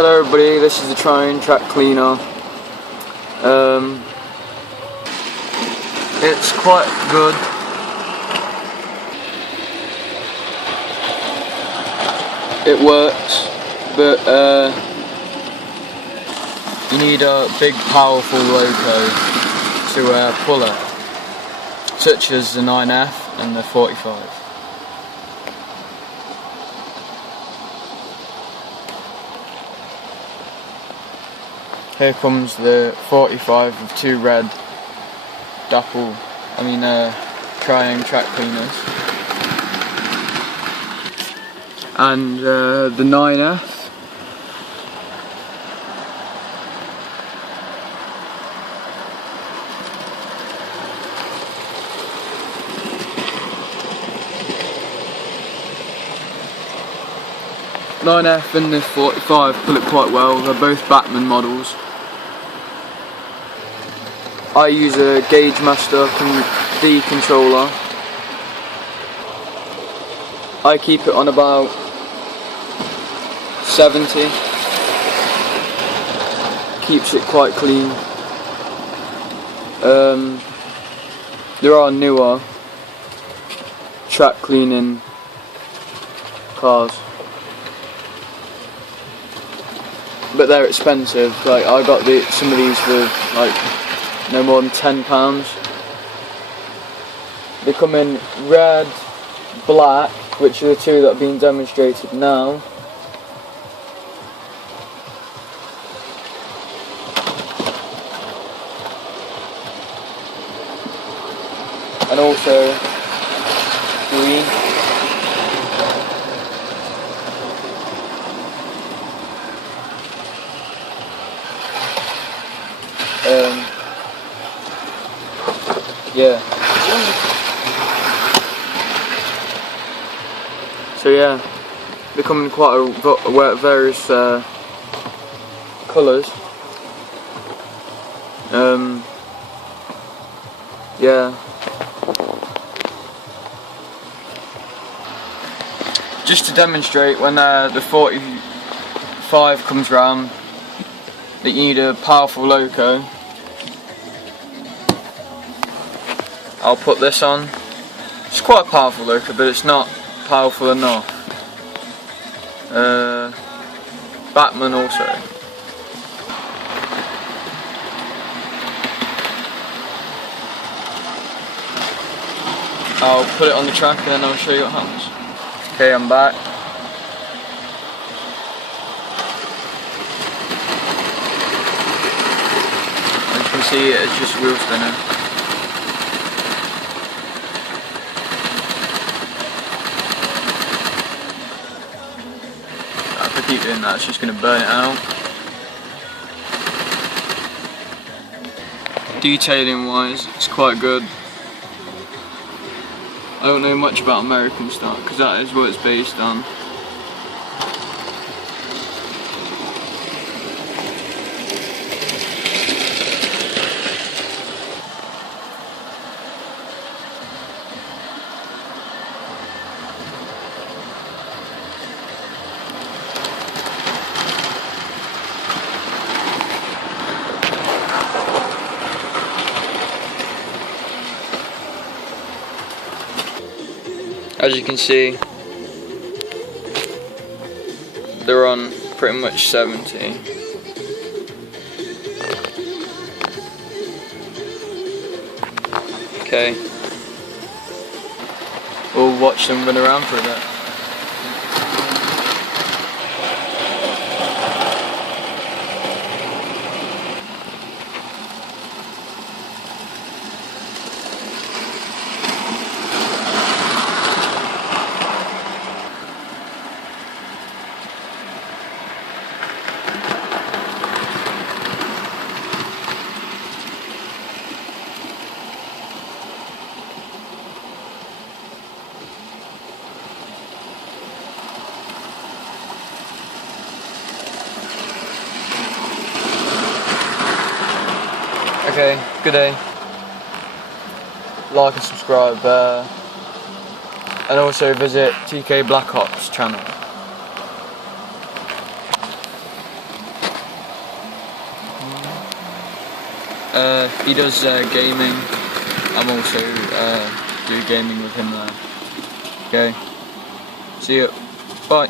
Hello everybody, this is the Triang track cleaner. It's quite good. It works, but you need a big powerful loco to pull it, such as the 9F and the 45. Here comes the 45 with two red Triang track cleaners, and the 9F. And the 45 pull it quite well. They're both Batman models. I use a Gauge Master D controller. I keep it on about 70. Keeps it quite clean. There are newer track cleaning cars, but they're expensive. Like, I got some of these for like no more than £10. They come in red, black, which are the two that are being demonstrated now. And also green. Yeah. So yeah, they come in quite a various colours. Yeah. Just to demonstrate, when the 45 comes round, that you need a powerful loco. I'll put this on. It's quite a powerful loco, but it's not powerful enough. Batman also. I'll put it on the track and then I'll show you what happens. Okay, I'm back. As you can see, it's just wheel spinning. If I keep doing that, it's just going to burn it out. Detailing wise, it's quite good. I don't know much about American stock because that is what it's based on. As you can see, they're on pretty much 70. Okay, we'll watch them run around for a bit. Okay, good day. Like and subscribe, and also visit TK Black Ops channel. He does gaming. I'm also do gaming with him there. Okay. See you. Bye.